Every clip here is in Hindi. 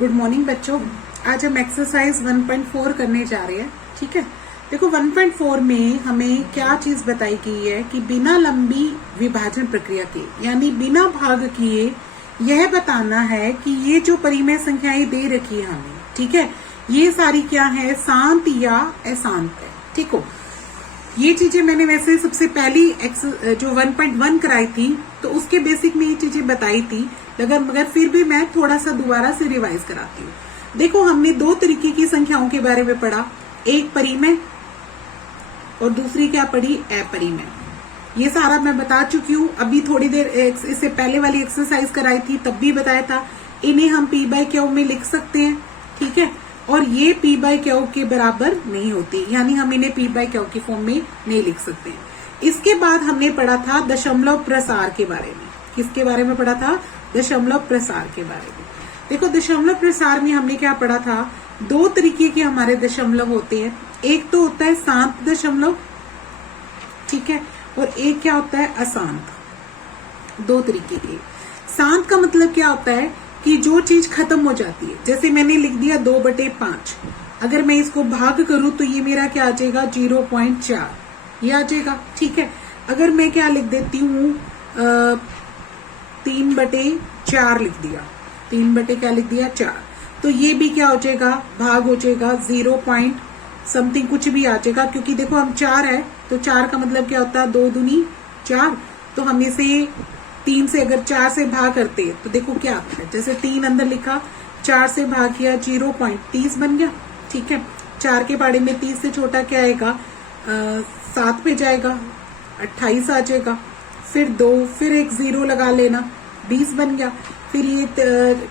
गुड मॉर्निंग बच्चों। आज हम एक्सरसाइज 1.4 करने जा रहे हैं। ठीक है, देखो 1.4 में हमें क्या चीज बताई गई है कि बिना लंबी विभाजन प्रक्रिया के यानी बिना भाग किए यह बताना है कि ये जो परिमेय संख्याएं दे रखी है हमें, ठीक है, ये सारी क्या है, शांत या अशांत है। ठीक हो, ये चीजें मैंने वैसे सबसे पहली जो 1.1 कराई थी तो उसके बेसिक में ये चीजें बताई थी, मगर फिर भी मैं थोड़ा सा दोबारा से रिवाइज कराती हूँ। देखो, हमने दो तरीके की संख्याओं के बारे में पढ़ा, एक परिमेय और दूसरी क्या पढ़ी, अपरिमेय। ये सारा मैं बता चुकी हूँ। अभी थोड़ी देर इससे पहले वाली एक्सरसाइज कराई थी तब भी बताया था। इन्हें हम P/Q में लिख सकते हैं, ठीक है, और ये P/Q के बराबर नहीं होती, यानी हम इन्हें P/Q की फॉर्म में नहीं लिख सकते हैं। इसके बाद हमने पढ़ा था दशमलव प्रसार के बारे में। किसके बारे में पढ़ा था? दशमलव प्रसार के बारे में। देखो, दशमलव प्रसार में हमने क्या पढ़ा था, दो तरीके के हमारे दशमलव होते हैं। एक तो होता है शांत दशमलव, ठीक है, और एक क्या होता है, अशांत। दो तरीके के। शांत का मतलब क्या होता है कि जो चीज खत्म हो जाती है, जैसे मैंने लिख दिया 2/5, अगर मैं इसको भाग करूं तो ये मेरा क्या आ जाएगा, 0.4 ये आ जाएगा। ठीक है, अगर मैं क्या लिख देती हूँ, 3/4 लिख दिया, 3 क्या लिख दिया, 4, तो ये भी क्या हो जाएगा, भाग हो जाएगा, 0 समथिंग कुछ भी आ जाएगा। क्योंकि देखो हम 4 है तो 4 का मतलब क्या होता है, 2 दूनी 4, तो हम इसे 3 से अगर 4 से भाग करते हैं तो देखो क्या आता है, जैसे 3 अंदर लिखा, 4 से भाग किया, 0.30 बन गया। ठीक है, 4 के पाड़े में 30 से छोटा क्या आएगा, 7 पे जाएगा, 28 आ जाएगा, फिर 2, फिर एक 0 लगा लेना, 20 बन गया, फिर ये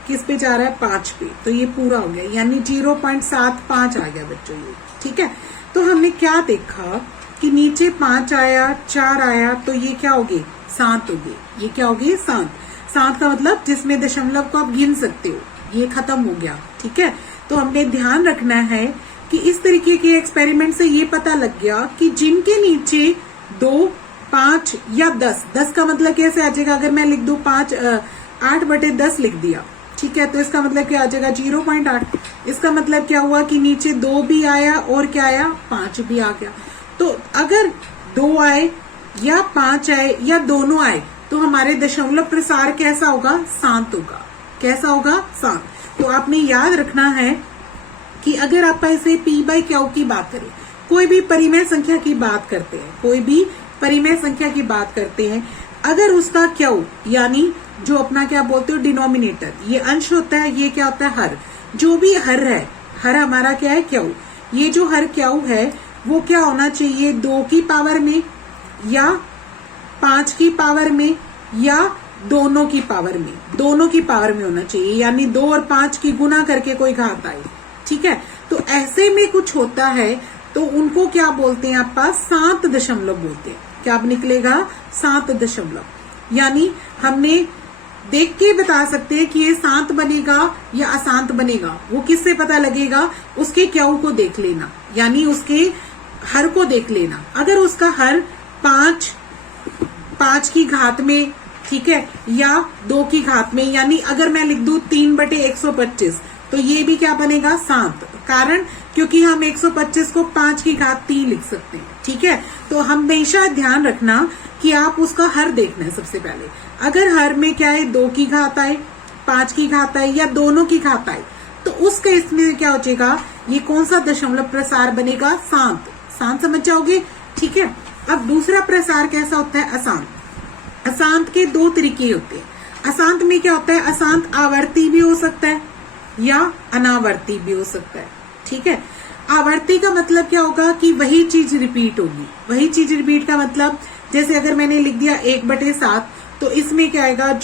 किस पे जा रहा है, 5 पे, तो ये पूरा हो गया, यानी 0.75 आ गया बच्चों ये। ठीक है, तो हमने क्या देखा कि नीचे 5 आया, 4 आया, तो ये क्या हो गए, शांत हो गए। ये क्या हो गए, शांत। शांत का मतलब जिसमें दशमलव को आप गिन सकते हो, ये खत्म हो गया। ठीक है, तो हमने ध्यान रखना है कि इस तरीके के एक्सपेरिमेंट से ये पता लग गया कि जिनके नीचे 2, 5 या 10 का मतलब कैसे आ जाएगा, अगर मैं लिख दूं 8/10 लिख दिया, ठीक है, तो इसका मतलब क्या आ जाएगा, 0.8। इसका मतलब क्या हुआ कि नीचे 2 भी आया और क्या आया, 5 भी आ गया। तो अगर 2 आए या 5 आए या दोनों आए तो हमारे दशमलव प्रसार कैसा होगा, शांत होगा। कैसा होगा, शांत। तो आपने याद रखना है कि अगर आप ऐसे P/Q की बात करें, कोई भी परिमेय संख्या की बात करते हैं, कोई भी परिमेय संख्या की बात करते हैं, अगर उसका Q यानी जो अपना क्या बोलते हो, डिनोमिनेटर, ये अंश होता है, ये क्या होता है, हर। जो भी हर है, हर हमारा क्या है, Q। ये जो हर Q है वो क्या होना चाहिए, 2 की पावर में या 5 की पावर में या दोनों की पावर में, दोनों की पावर में होना चाहिए, यानी 2 और 5 की गुना करके कोई घात आए। ठीक है, तो ऐसे में कुछ होता है तो उनको क्या बोलते हैं, आप पास शांत दशमलव बोलते हैं। क्या निकलेगा, शांत दशमलव। यानी हमने देख के बता सकते हैं कि ये शांत बनेगा या अशांत बनेगा। वो किससे पता लगेगा, उसके Q को देख लेना, यानी उसके हर को देख लेना। अगर उसका हर 5 की घात में, ठीक है, या 2 की घात में, यानी अगर मैं लिख दूं 3/125 तो ये भी क्या बनेगा, शांत। कारण क्योंकि हम 125 को 5 की घात 3 लिख सकते हैं। ठीक है, तो हमेशा ध्यान रखना कि आप उसका हर देखना है सबसे पहले। अगर हर में क्या है, 2 की घात आए, 5 की घात आए या दोनों की घात आए, तो उस केस में क्या हो जाएगा, ये कौन सा दशमलव प्रसार बनेगा, शांत। शांत समझ जाओगे। ठीक है, अब दूसरा प्रसार कैसा होता है, अशांत। अशांत के 2 तरीके होते हैं। अशांत में क्या होता है, अशांत आवर्ती भी हो सकता है या अनावर्ती भी हो सकता है। ठीक है, आवर्ती का मतलब क्या होगा कि वही चीज रिपीट होगी। वही चीज रिपीट का मतलब, जैसे अगर मैंने लिख दिया 1/7 तो इसमें क्या आएगा,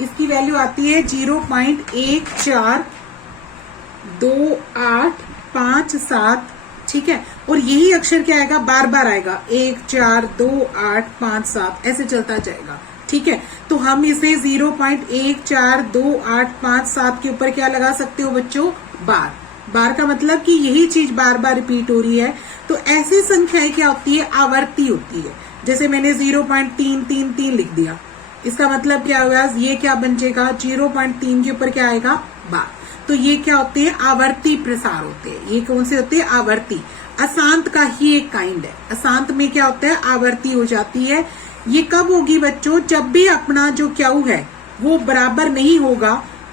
इसकी वैल्यू आती है 0.142857। ठीक है, और यही अक्षर क्या आएगा, बार बार आएगा, 142857 ऐसे चलता जाएगा। ठीक है, तो हम इसे 0.142857 के ऊपर क्या लगा सकते हो बच्चों, बार। बार का मतलब कि यही चीज बार बार रिपीट हो रही है। तो ऐसी संख्याएं क्या होती है, आवर्ती होती है। जैसे मैंने 0.333 लिख दिया, इसका मतलब क्या होगा, ये क्या बन जाएगा, 0.3 के ऊपर क्या आएगा, बार। तो ये क्या होते हैं, आवर्ती प्रसार होते हैं। ये कौन से होते हैं, आवर्ती। अशांत का ही एक काइंड है। अशांत में क्या होता है, आवर्ती हो जाती है। ये कब होगी बच्चों, जब भी अपना जो क्यू है वो बराबर नहीं होगा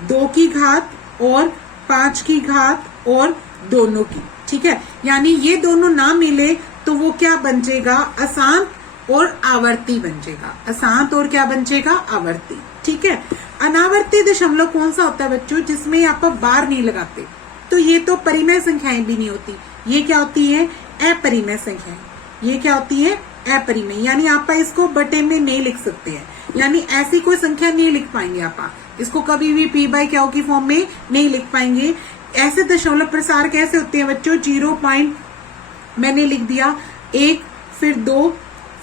2 की घात और 5 की घात और दोनों की, ठीक है। यानी ये दोनों ना मिले तो वो क्या बन जाएगा, अशांत और आवर्ती बन जाएगा। अशांत और क्या बन जाएगा, आवर्ती, ठीक है। अनावर्ती दशमलव कौन सा होता है बच्चों, जिसमें आप बार नहीं लगाते। तो ये तो परिमेय संख्याएं भी नहीं होती, ये क्या होती है, अपरिमेय संख्याएं। ये क्या होती है, अपरिमेय। यानी आप इसको बटे में नहीं लिख सकते हैं, यानी ऐसी कोई संख्या नहीं लिख पाएंगे आप इसको कभी भी p बाई क्यू की फॉर्म में नहीं लिख पाएंगे। ऐसे दशमलव प्रसार कैसे होते हैं बच्चों, 0 पॉइंट मैंने लिख दिया 1, फिर 2,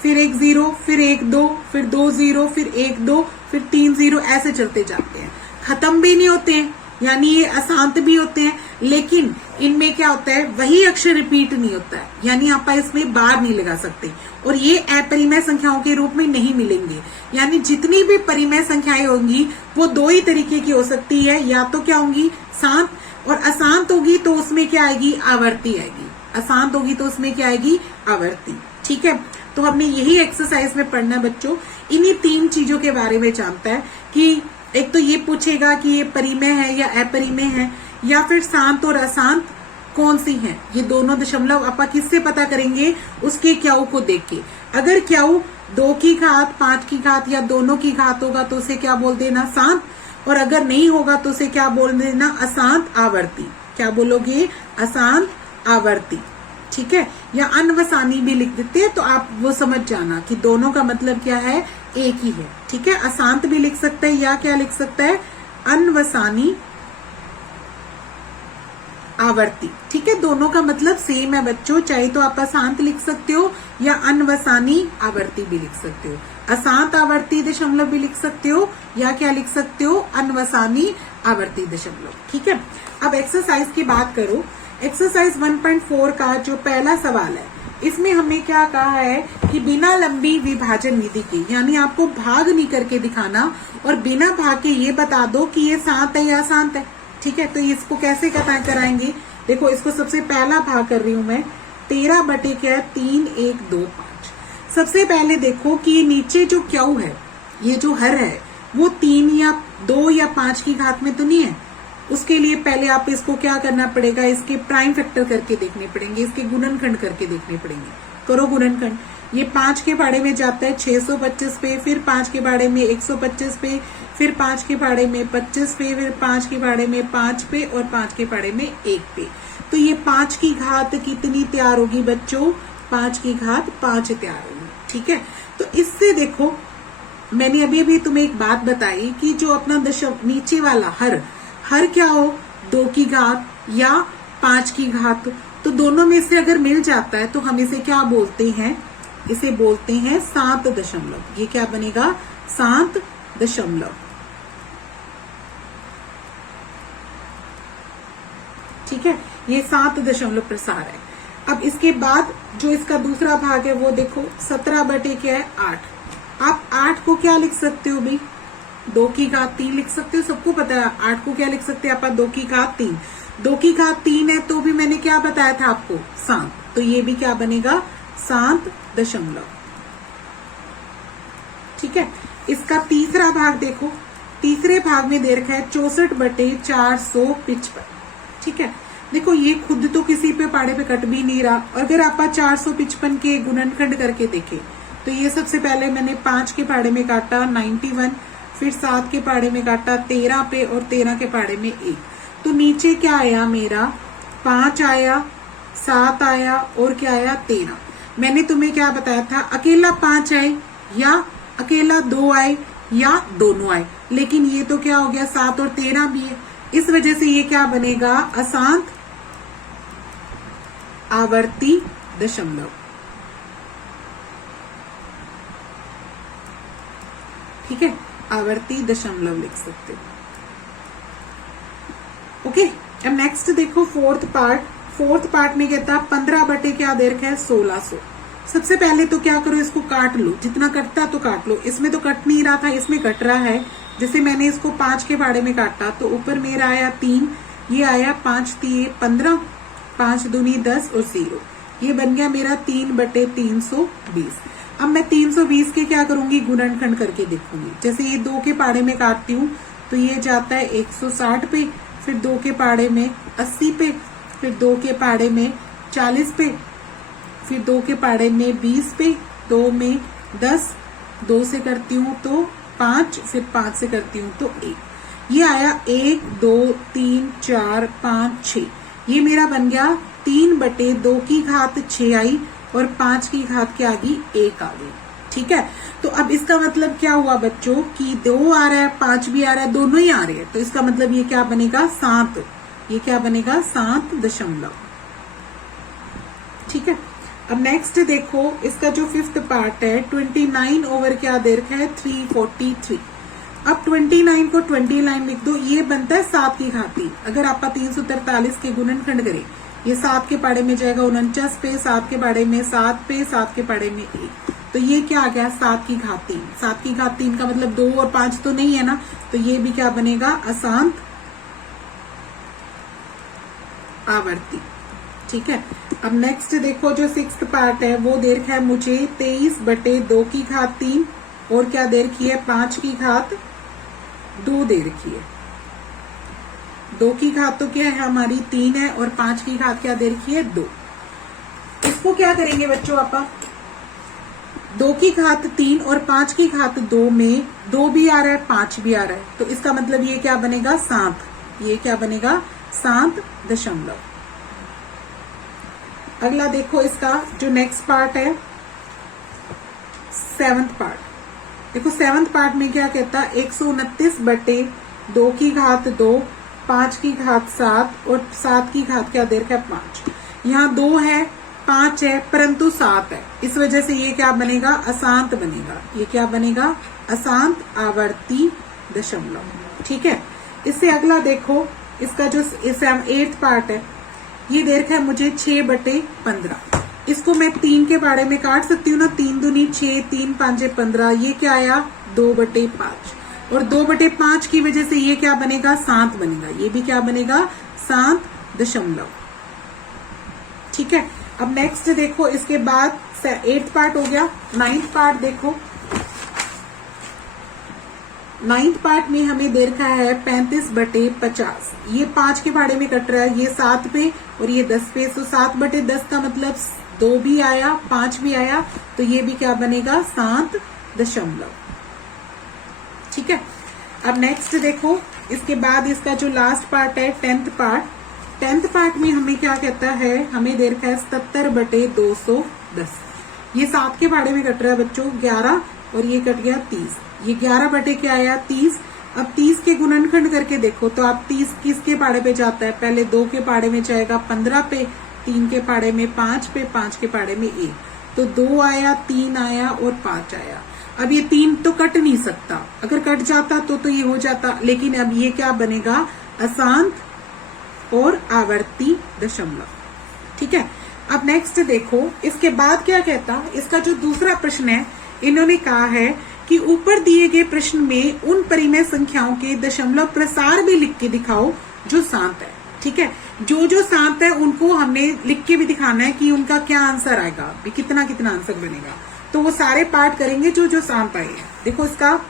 फिर 1 0, फिर 1 2, फिर 2 0, फिर 1 2, फिर 3 0, ऐसे चलते जाते हैं। खत्म भी नहीं होते हैं, यानी ये अशांत भी होते हैं, लेकिन इनमें क्या होता है, वही अक्षर रिपीट नहीं होता है, यानी आप इसमें बार नहीं लगा सकते। और ये अपरिमेय संख्याओं के रूप में नहीं मिलेंगे। यानी जितनी भी परिमेय संख्याएं होंगी वो 2 ही तरीके की हो सकती है, या तो क्या होंगी, शांत, और अशांत होगी तो उसमें क्या आएगी, आवर्ती आएगी। अशांत होगी तो उसमें क्या आएगी, आवर्ती, ठीक है। तो हमने यही एक्सरसाइज में पढ़ना है बच्चों। इन्हीं 3 चीजों के बारे में जानता है कि एक तो ये पूछेगा कि ये परिमेय है या अपरिमेय है, या फिर शांत और अशांत कौन सी है। ये दोनों दशमलव आप किससे पता करेंगे, उसके क्यू को देख के। अगर क्यू 2 की घात 5 की घात या दोनों की घात होगा तो उसे क्या बोल देना, शांत। और अगर नहीं होगा तो उसे क्या बोल देना, अशांत आवर्ती। क्या बोलोगे, अशांत आवर्ती, ठीक है। या अनवसानी भी लिख देते हैं तो आप वो समझ जाना कि दोनों का मतलब क्या है, एक ही है, ठीक है। अशांत भी लिख सकते हैं या क्या लिख सकता है, अनवसानी आवर्ती, ठीक है। दोनों का मतलब सेम है बच्चों, चाहे तो आप अशांत लिख सकते हो या अनवसानी आवर्ती भी लिख सकते हो। अशांत आवर्ती दशमलव भी लिख सकते हो या क्या लिख सकते हो, अनवसानी आवर्ती दशमलव, ठीक है। अब एक्सरसाइज की बात करो। एक्सरसाइज 1.4 का जो पहला सवाल है, इसमें हमें क्या कहा है कि बिना लंबी विभाजन विधि के, यानी आपको भाग नहीं करके दिखाना और बिना भाग के ये बता दो कि ये शांत है या अशांत है, ठीक है। तो इसको कैसे कराएंगे, देखो इसको सबसे पहला भाग कर रही हूं मैं, 13 बटे क्या है, 3 1 2 5। सबसे पहले देखो कि नीचे जो क्यू है, ये जो हर है वो 3 या 2 या 5 की घात में तो नहीं है। उसके लिए पहले आप इसको क्या करना पड़ेगा, इसके प्राइम फैक्टर करके देखने पड़ेंगे, इसके गुणनखंड करके देखने पड़ेंगे। करो गुणनखंड। ये 5 के भाड़े में जाता है 625 पे, फिर 5 के भाड़े में 125 पे, फिर 5 के भाड़े में 25 पे, फिर 5 के भाड़े में 5 पे और 5 के भाड़े में 1 पे। तो ये 5 की घात कितनी तैयार होगी बच्चों, 5 की घात 5 तैयार होगी, ठीक है। तो इससे देखो, मैंने अभी तुम्हें एक बात बताई कि जो अपना नीचे वाला हर क्या हो, 2 की घात या 5 की घात, तो दोनों में से अगर मिल जाता है तो हम इसे क्या बोलते हैं, इसे बोलते हैं 7 दशमलव। ये क्या बनेगा, 7 दशमलव, ठीक है। ये 7 दशमलव प्रसार है। अब इसके बाद जो इसका दूसरा भाग है वो देखो, 17 बटे क्या है, 8। आप 8 को क्या लिख सकते हो भाई, 2 की घात 3 लिख सकते हो। सबको पता है 8 को क्या लिख सकते हैं आप, 2 की घात 3। 2 की घात 3 है तो भी मैंने क्या बताया था आपको, 7। तो ये भी क्या बनेगा, 7 दशमलव, ठीक है। इसका तीसरा भाग देखो, तीसरे भाग में दे रखा है 64 बटे 455, ठीक है। देखो ये खुद तो किसी पे पाड़े पे कट भी नहीं रहा। अगर आप 455 के गुणनखंड करके देखें तो ये सबसे पहले मैंने 5 के पाड़े में काटा 91, फिर 7 के पाड़े में काटा 13 पे और 13 के पाड़े में 1। तो नीचे क्या आया मेरा, 5 आया, 7 आया और क्या आया, 13। मैंने तुम्हें क्या बताया था, अकेला 5 आए या अकेला 2 आए या दोनों आए, लेकिन ये तो क्या हो गया, 7 और 13 भी है। इस वजह से ये क्या बनेगा, अशांत आवर्ती दशमलव, ठीक है। आवर्ती दशमलव लिख सकते हो, ओके। अब नेक्स्ट देखो फोर्थ पार्ट। फोर्थ पार्ट में कहता है 15 बटे क्या दे रखा है, 1600। सबसे पहले तो क्या करो, इसको काट लो, जितना कटता तो काट लो। इसमें तो कट नहीं रहा था, इसमें कट रहा है। जैसे मैंने इसको 5 के बारे में काटा तो ऊपर मेरा आया 3, ये आया 5 3 15, 5 दूनी 10 और 0, ये बन गया मेरा 3/320। अब मैं 320 के क्या करूंगी, गुणनखंड करके देखूंगी। जैसे ये 2 के पाड़े में काटती हूँ तो ये जाता है 160 पे, फिर 2 के पाड़े में 80 पे, फिर 2 के पाड़े में 40 पे, फिर 2 के पाड़े में 20 पे, 2 में 10, 2 से करती हूँ तो 5, फिर 5 से करती हूँ तो 1। ये आया 1 2 3 4 5 6, ये मेरा बन गया 3/2 की घात 6 आई और 5 की घात क्या आ गई, 1 आ गई। ठीक है, तो अब इसका मतलब क्या हुआ बच्चों कि 2 आ रहा है, 5 भी आ रहा है, दोनों ही आ रहे हैं। तो इसका मतलब ये क्या बनेगा, 7। ये क्या बनेगा, 7 ठीक है। अब नेक्स्ट देखो, इसका जो 5th पार्ट है 29 ओवर क्या दे रखा है, 343। अब 29 को 29 लिख दो, ये बनता है 7 की घात 3। अगर आप 343 के गुणनखंड करें, ये 7 के पाड़े में जाएगा 49 पे, 7 के पाड़े में 7 पे, 7 के पाड़े में 1, तो ये क्या आ गया, 7 की घात 3। 7 की घात 3 का मतलब 2 और 5 तो नहीं है ना, तो ये भी क्या बनेगा, अशांत आवर्ती। ठीक है। अब नेक्स्ट देखो, जो 6th पार्ट है वो दे रखा है मुझे 23/2 की घात 3 और क्या दे रखी है, 5 की घात 2 दे रखी है। 2 की घात तो क्या है हमारी 3 है और 5 की घात क्या दे रखी है, 2। इसको क्या करेंगे बच्चों, आप 2 की घात 3 और 5 की घात 2 में 2 भी आ रहा है, 5 भी आ रहा है, तो इसका मतलब ये क्या बनेगा, 7। ये क्या बनेगा, 7 . अगला देखो, इसका जो नेक्स्ट पार्ट है 7th पार्ट। देखो 7th पार्ट में क्या कहता है, 129/2 की घात 2, 5 की घात 7 और 7 की घात क्या दे रखा है, 5। यहाँ 2 है, 5 है, परंतु 7 है, इस वजह से ये क्या बनेगा, अशांत बनेगा। ये क्या बनेगा, अशांत आवर्ती दशमलव। ठीक है। इससे अगला देखो, इसका जो 8th पार्ट है, ये दे रखा है मुझे 6/15। इसको मैं 3 के बारे में काट सकती हूँ ना, 3 दूनी 6, 3 5 15, ये क्या आया, 2/5 और 2/5 की वजह से ये क्या बनेगा, 7 बनेगा। ये भी क्या बनेगा, 7 . ठीक है। अब नेक्स्ट देखो, इसके बाद 8th पार्ट हो गया। 9th पार्ट देखो, 9th पार्ट में हमें दे रखा है 35/50। ये 5 के बारे में कट रहा है, ये 7 पे और ये 10 पे, तो 7/10 का मतलब 2 भी आया, 5 भी आया, तो ये भी क्या बनेगा, 7 . ठीक है। अब नेक्स्ट देखो, इसके बाद इसका जो लास्ट पार्ट है 10th पार्ट। 10th पार्ट में हमें क्या कहता है, हमें दे रखा है 77/210। ये 7 के बारे में कट रहा है बच्चों, 11 और ये कट गया 30। ये 11 क्या आया, 30। अब 30 के गुणनखंड करके देखो तो आप 30 किसके पाड़े पे जाता है, पहले 2 के पाड़े में जाएगा 15 पे, 3 के पाड़े में 5 पे, 5 के पाड़े में 1, तो 2 आया, 3 आया और 5 आया। अब ये 3 तो कट नहीं सकता, अगर कट जाता तो ये हो जाता, लेकिन अब ये क्या बनेगा, अशांत और आवर्ती दशमलव। ठीक है। अब नेक्स्ट देखो, इसके बाद क्या कहता, इसका जो दूसरा प्रश्न है, इन्होंने कहा है कि ऊपर दिए गए प्रश्न में उन परिमेय संख्याओं के दशमलव प्रसार भी लिख के दिखाओ जो शांत है। ठीक है। जो शांत है उनको हमने लिख के भी दिखाना है कि उनका क्या आंसर आएगा, कितना कितना आंसर बनेगा। तो वो सारे पार्ट करेंगे जो शांत आए हैं। देखो इसका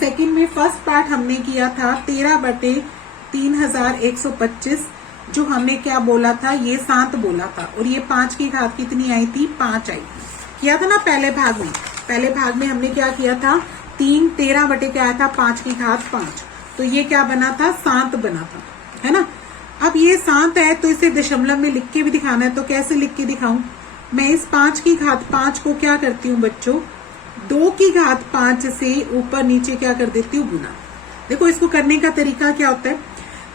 सेकंड में फर्स्ट पार्ट हमने किया था 13/3125, जो हमने क्या बोला था, ये शांत बोला था, और ये 5 की घात कितनी आई थी, 5 आई थी, किया था ना पहले भाग में। पहले भाग में हमने क्या किया था, 13 क्या आया था, 5 की घात 5, तो ये क्या बना था, 7 बना था, है ना। अब ये 7 है तो इसे दशमलव में लिख के भी दिखाना है, तो कैसे लिख के दिखाऊं, मैं इस 5 की घात 5 को क्या करती हूँ बच्चों, 2 की घात 5 से ऊपर नीचे क्या कर देती हूँ, गुना। देखो इसको करने का तरीका क्या होता है,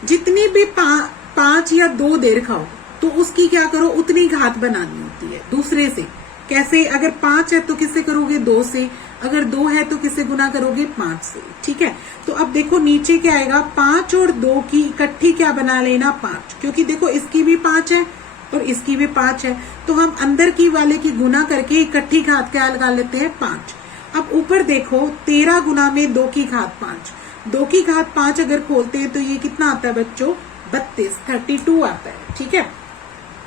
जितनी भी 5 या 2 दे रखा हो तो उसकी क्या करो, उतनी घात बनानी होती है दूसरे से। कैसे, अगर 5 है तो किससे करोगे, 2 से, अगर 2 है तो किससे गुना करोगे, 5 से। ठीक है। तो अब देखो नीचे क्या आएगा, 5 और 2 की इकट्ठी क्या बना लेना, 5, क्योंकि देखो इसकी भी 5 है और इसकी भी 5 है, तो हम अंदर की वाले की गुना करके इकट्ठी घात क्या लगा लेते हैं 5। अब ऊपर देखो 13 गुना में 2 की घात 5, 2 की घात 5 अगर खोलते हैं तो ये कितना आता है बच्चों 32, 32 आता है। ठीक है,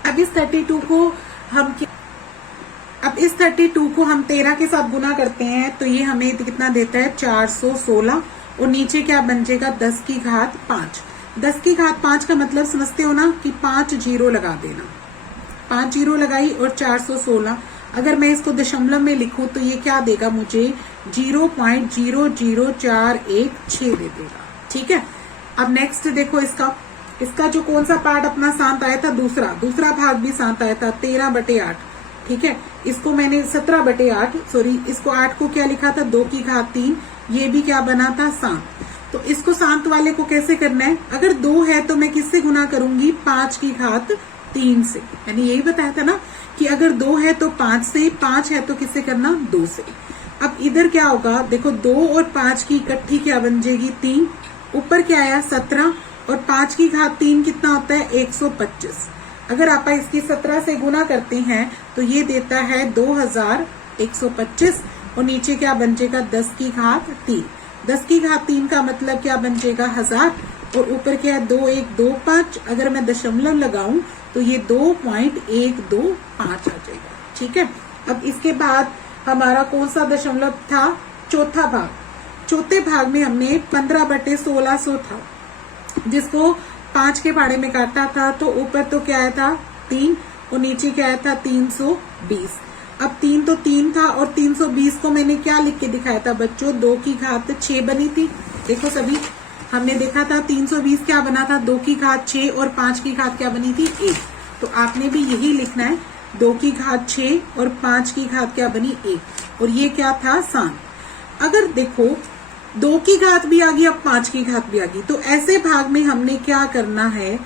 अब इस 32 को हम 13 के साथ गुना करते हैं तो ये हमें कितना देता है 416, और नीचे क्या बन जाएगा 10 की घात 5। 10 की घात 5 का मतलब समझते हो ना कि 5 जीरो लगा देना, 5 जीरो लगाई और 416। अगर मैं इसको दशमलव में लिखूं तो ये क्या देगा मुझे 0.00416 दे देगा। ठीक है, अब नेक्स्ट देखो इसका जो कौन सा पार्ट अपना सात आया था, दूसरा भाग भी सात आया था 13/8। ठीक है, इसको मैंने 17/8 सॉरी इसको 8 को क्या लिखा था 2 की घात 3, ये भी क्या बना था 7। तो इसको सात वाले को कैसे करना है, अगर 2 है तो मैं किससे गुना करूंगी 5 की घात 3 से, यानी यही बताया था ना कि अगर 2 है तो 5 से, 5 है तो किससे करना 2 से। अब इधर क्या होगा देखो 2 और 5 की इकट्ठी क्या बन जाएगी 3, ऊपर क्या आया 17 और 5 की घात 3 कितना होता है 125। अगर आप इसकी 17 से गुना करते हैं तो ये देता है 2125, और नीचे क्या बन जाएगा 10 की घात 3, 10 की घात 3 का मतलब क्या बन जाएगा 1000, और ऊपर क्या है 2125, अगर मैं दशमलव लगाऊं तो ये 2.125 आ जाएगा। ठीक है, अब इसके बाद हमारा कौन सा दशमलव था चौथा भाग, चौथे भाग में हमने 15/1600 था जिसको 5 के भाड़े में काटा था, तो ऊपर तो क्या आया था 3 और नीचे क्या आया था 320। अब 3 तो 3 था और 320 को मैंने क्या लिख के दिखाया था बच्चों 2 की घात 6 बनी थी। देखो सभी हमने देखा था 320 क्या बना था 2 की घात 6 और 5 की घात क्या बनी थी 1, तो आपने भी यही लिखना है 2 की घात 6 और 5 की घात क्या बनी 1, और ये क्या था 7। अगर देखो 2 की घात भी आ गई अब 5 की घात भी आ गई, तो ऐसे भाग में हमने क्या करना है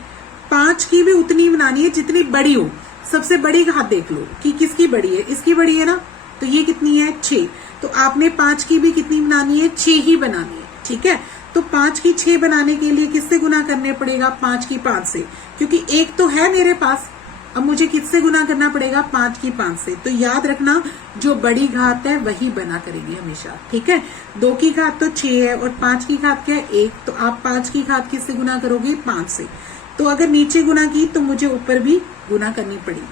5 की भी उतनी बनानी है जितनी बड़ी हो। सबसे बड़ी घात देख लो कि किसकी बड़ी है, इसकी बड़ी है ना, तो ये कितनी है 6, तो आपने 5 की भी कितनी बनानी है 6 ही बनानी है। ठीक है, तो 5 की 6 बनाने के लिए किससे गुना करने पड़ेगा 5 की 5 से, क्योंकि एक तो है मेरे पास, अब मुझे किससे गुना करना पड़ेगा 5 की 5 से। तो याद रखना जो बड़ी घात है वही बना करेगी हमेशा। ठीक है, 2 की घात तो 6 है और 5 की घात क्या है 1, तो आप 5 की घात किससे गुना करोगे 5 से। तो अगर नीचे गुना की तो मुझे ऊपर भी गुना करनी पड़ी।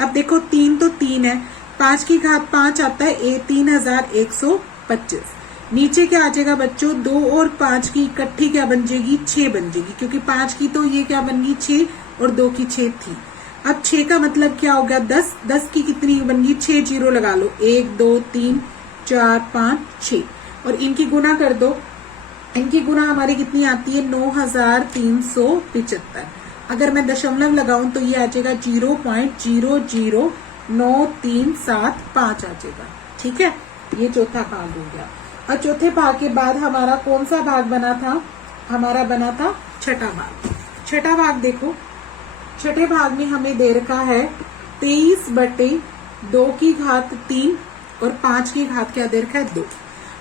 अब देखो 3 तो 3 है, 5 की घात 5 आता है 3125। नीचे क्या आ जाएगा बच्चों 2 और 5 की इकट्ठी क्या बन जाएगी 6 बन जाएगी, क्योंकि 5 की तो ये क्या बन गई 6 और 2 की 6 थी। अब 6 का मतलब क्या हो गया 10, 10 की कितनी बन गई 6 जीरो लगा लो 1 2 3 4 5 6, और इनकी गुना कर दो, इनकी गुना हमारी कितनी आती है 9375। अगर मैं दशमलव लगाऊं तो ये आ जाएगा 0.009375 आ जाएगा। ठीक है, ये चौथा भाग हो गया। और चौथे भाग के बाद हमारा कौन सा भाग बना था, हमारा बना था छठा भाग। छठा भाग देखो, छठे भाग में हमें दे रखा है 23/2 की घात 3 और 5 की घात क्या दे रखा है 2।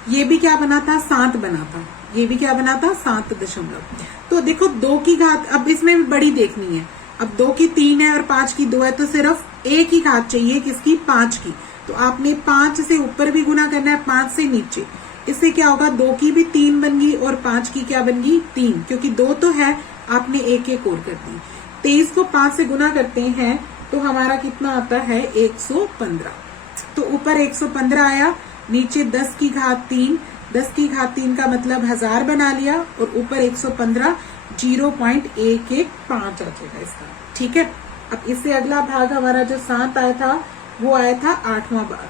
ये भी क्या बना था 7 बना था, ये भी क्या बना था 7 दशमलव। तो देखो 2 की घात अब इसमें भी बड़ी देखनी है, अब 2 की 3 है और 5 की 2 है, तो सिर्फ एक ही घात चाहिए किसकी 5 की। तो आपने 5 से ऊपर भी गुना करना है 5 से नीचे, इससे क्या होगा 2 की भी 3 बन गई और 5 की क्या बन गई 3, क्योंकि 2 तो है आपने एक एक और कर दी। 23 को 5 से गुना करते हैं तो हमारा कितना आता है 115, तो ऊपर 115 आया, नीचे 10 की घात 3, 10 की घात 3 का मतलब 1000 बना लिया, और ऊपर 115 0.115 आ जाएगा इसका। ठीक है, अब इससे अगला भाग हमारा जो 7 आया था वो आया था 8वां भाग।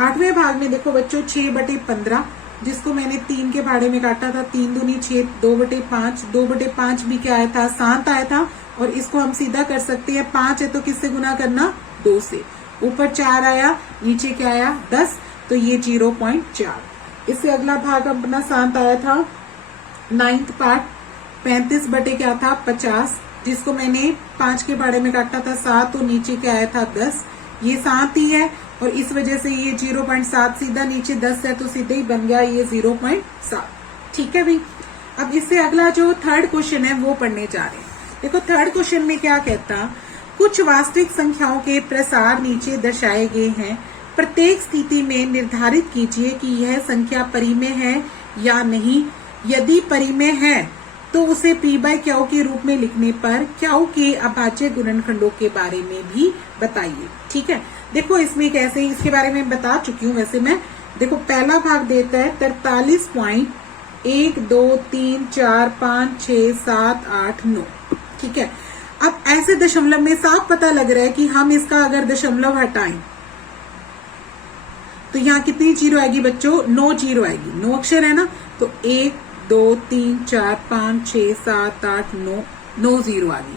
8वें भाग में देखो बच्चों 6/15, जिसको मैंने 3 के भाड़े में काटा था, 3 दूनी 6, 2/5, 2/5 भी क्या आया था 7 आया था, और इसको हम सीधा कर सकते हैं 5 है तो किससे गुना करना 2 से, ऊपर 4 आया, नीचे क्या आया 10, तो ये 0.4। इससे अगला भाग अपना 7 आया था 9th पार्ट 35 बटे क्या था 50, जिसको मैंने 5 के भाड़े में काटा था 7 और नीचे क्या आया था 10, ये 7 ही है और इस वजह से ये 0.7 सीधा नीचे 10 है तो सीधे ही बन गया ये 0.7। ठीक है भाई, अब इससे अगला जो थर्ड क्वेश्चन है वो पढ़ने जा रहे हैं। देखो थर्ड क्वेश्चन में क्या कहता, कुछ वास्तविक संख्याओं के प्रसार नीचे दर्शाए गए हैं। प्रत्येक स्थिति में निर्धारित कीजिए कि यह संख्या परिमेय है या नहीं। यदि परिमेय है तो उसे p बाय क्यू के रूप में लिखने पर क्यू के अभाज्य गुणनखंडों के बारे में भी बताइए। ठीक है, देखो इसमें कैसे, इसके बारे में बता चुकी हूँ वैसे मैं। देखो पहला भाग देता है 43.1 2 3 4 5 6 7 8 9। ठीक है, अब ऐसे दशमलव में साफ पता लग रहा है कि हम इसका अगर दशमलव हटाएं तो यहाँ कितनी जीरो आएगी बच्चों? 9 जीरो आएगी। 9 अक्षर है ना, तो 1 2 3 4 5 6 7 8 9, 9 जीरो आ गई।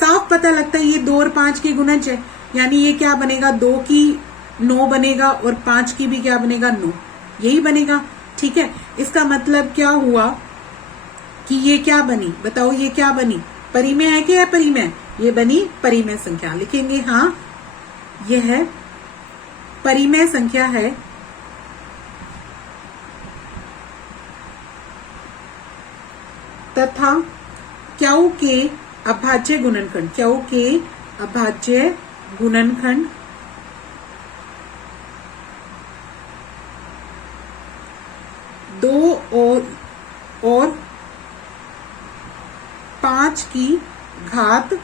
साफ पता लगता है ये 2 और 5 की गुणज है, यानी ये क्या बनेगा? 2 की 9 बनेगा और 5 की भी क्या बनेगा? 9, यही बनेगा। ठीक है, इसका मतलब क्या हुआ कि ये क्या बनी? बताओ ये क्या बनी? परिमेय है कि अपरिमेय? ये बनी परिमेय संख्या। लिखेंगे हाँ, यह परिमेय संख्या है तथा क्यू के अभाज्य गुणनखंड, क्यू के अभाज्य गुणनखंड दो और 5 की घात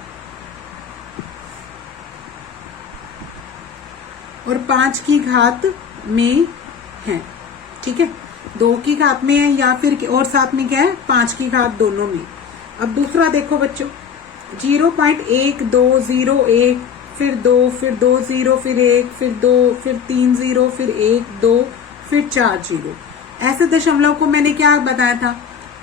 और 5 की घात में है। ठीक है, 2 की घात में है या फिर और साथ में क्या है? 5 की घात, दोनों में। अब दूसरा देखो बच्चों, 0.1201, फिर 2, फिर 2 जीरो, फिर 1, फिर 2, फिर 3 जीरो, फिर 1 2, फिर 4 जीरो। ऐसे दशमलव को मैंने क्या बताया था?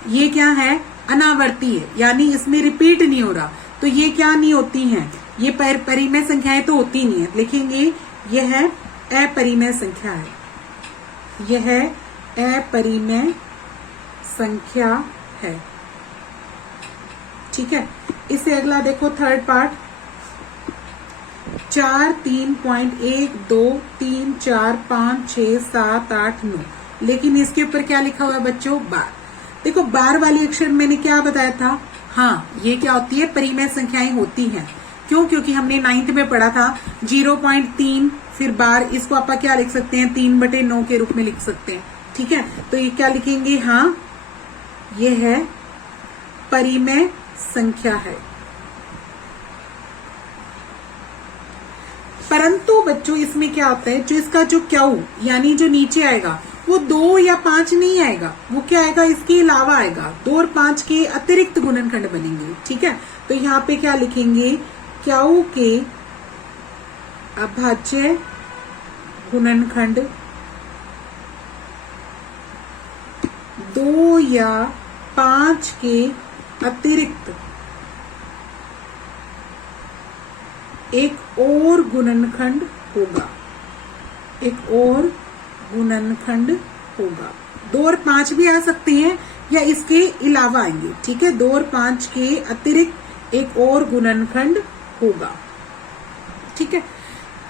ये क्या है? अनावर्ती है, यानी इसमें रिपीट नहीं हो रहा। तो ये क्या नहीं होती हैं? ये परिमेय संख्याएं तो होती नहीं है। लिखेंगे यह अपरिमेय संख्या है, यह अपरिमेय संख्या है। ठीक है, इससे अगला देखो थर्ड पार्ट, 4 3.1 2 3 4 5 6 7 8 9। लेकिन इसके ऊपर क्या लिखा हुआ है बच्चों? बार। देखो बार वाली अक्षर मैंने क्या बताया था? हाँ, ये क्या होती है? परिमेय संख्याएं होती हैं। क्यों? क्योंकि हमने 9th में पढ़ा था 0.3 फिर बार, इसको आप क्या लिख सकते हैं? 3/9 के रूप में लिख सकते हैं। ठीक है, तो ये क्या लिखेंगे? हाँ, ये है परिमेय संख्या है। परंतु बच्चों इसमें क्या होता है? जो इसका जो क्यू यानी जो नीचे आएगा वो 2 या 5 नहीं आएगा, वो क्या आएगा? इसके अलावा आएगा। 2 और 5 के अतिरिक्त गुणनखंड बनेंगे। ठीक है, तो यहाँ पे क्या लिखेंगे? क्यू के अभाज्य गुणनखंड 2 या 5 के अतिरिक्त एक और गुणनखंड होगा, एक और गुणनखंड होगा। 2 और 5 भी आ सकते हैं या इसके अलावा आएंगे। ठीक है, 2 और 5 के अतिरिक्त एक और गुणनखंड होगा। ठीक है,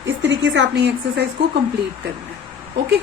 इस तरीके से आपने एक्सरसाइज को कंप्लीट करना है। ओके।